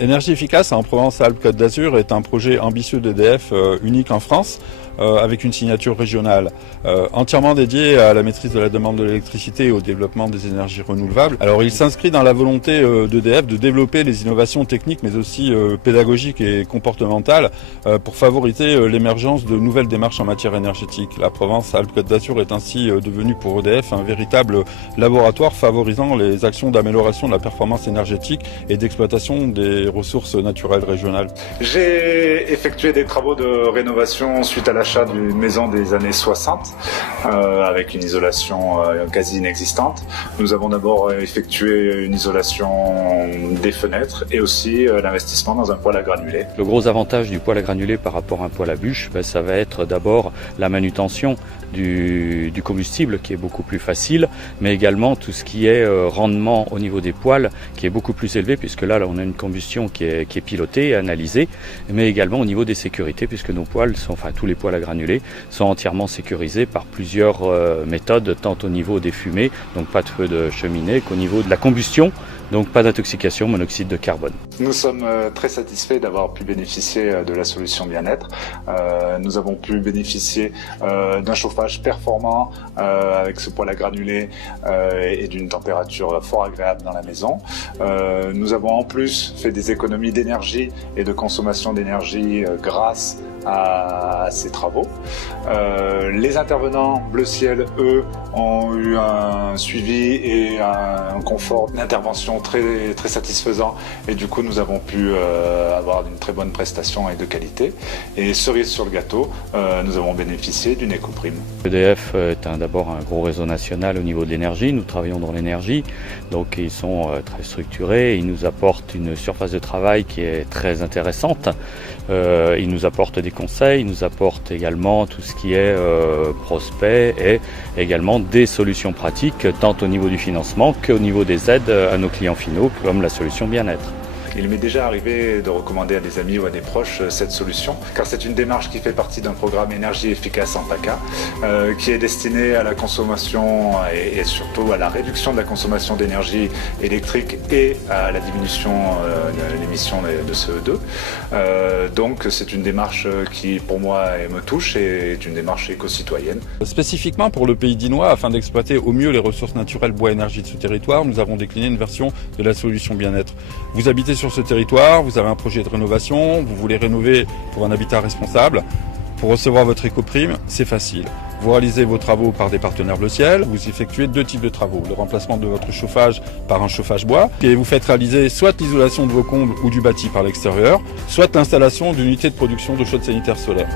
Énergie efficace en Provence-Alpes-Côte d'Azur est un projet ambitieux d'EDF unique en France avec une signature régionale entièrement dédiée à la maîtrise de la demande de l'électricité et au développement des énergies renouvelables. Alors il s'inscrit dans la volonté d'EDF de développer les innovations techniques mais aussi pédagogiques et comportementales pour favoriser l'émergence de nouvelles démarches en matière énergétique. La Provence-Alpes-Côte d'Azur est ainsi devenue pour EDF un véritable laboratoire favorisant les actions d'amélioration de la performance énergétique et d'exploitation des ressources naturelles régionales. J'ai effectué des travaux de rénovation suite à l'achat d'une maison des années 60 avec une isolation quasi inexistante. Nous avons d'abord effectué une isolation des fenêtres et aussi l'investissement dans un poêle à granulés. Le gros avantage du poêle à granulés par rapport à un poêle à bûche, ça va être d'abord la manutention du combustible qui est beaucoup plus facile, mais également tout ce qui est rendement au niveau des poêles qui est beaucoup plus élevé puisque là on a une combustion qui est pilotée et analysée, mais également au niveau des sécurités puisque nos poêles sont, enfin tous les poêles à granulés sont entièrement sécurisés par plusieurs méthodes, tant au niveau des fumées, donc pas de feu de cheminée, qu'au niveau de la combustion, donc pas d'intoxication monoxyde de carbone. Nous sommes très satisfaits d'avoir pu bénéficier de la solution bien-être. Nous avons pu bénéficier d'un chauffage performant avec ce poêle à granulés et d'une température fort agréable dans la maison. Nous avons en plus fait des économies d'énergie et de consommation d'énergie grâce à ces travaux. Les intervenants Bleu Ciel, eux, ont eu un suivi et un confort d'intervention très satisfaisant et du coup nous avons pu avoir une très bonne prestation et de qualité. Et cerise sur le gâteau, nous avons bénéficié d'une éco-prime. EDF est d'abord un gros réseau national au niveau de l'énergie. Nous travaillons dans l'énergie, donc ils sont très structurés. Ils nous apportent une surface de travail qui est très intéressante. Ils nous apportent des conseils, ils nous apportent également tout ce qui est prospect et également des solutions pratiques tant au niveau du financement qu'au niveau des aides à nos clients finaux comme la solution bien-être. Il m'est déjà arrivé de recommander à des amis ou à des proches cette solution, car c'est une démarche qui fait partie d'un programme énergie efficace en PACA, qui est destiné à la consommation et surtout à la réduction de la consommation d'énergie électrique et à la diminution de l'émission de CO2. Donc c'est une démarche qui pour moi me touche et est une démarche éco-citoyenne. Spécifiquement pour le Pays d'Inois, afin d'exploiter au mieux les ressources naturelles bois énergie de ce territoire, nous avons décliné une version de la solution bien-être. Vous habitez sur ce territoire, vous avez un projet de rénovation, vous voulez rénover pour un habitat responsable. Pour recevoir votre éco-prime, c'est facile. Vous réalisez vos travaux par des partenaires Bleu Ciel, vous effectuez deux types de travaux. Le remplacement de votre chauffage par un chauffage bois, et vous faites réaliser soit l'isolation de vos combles ou du bâti par l'extérieur, soit l'installation d'unités de production d'eau chaude sanitaire solaire.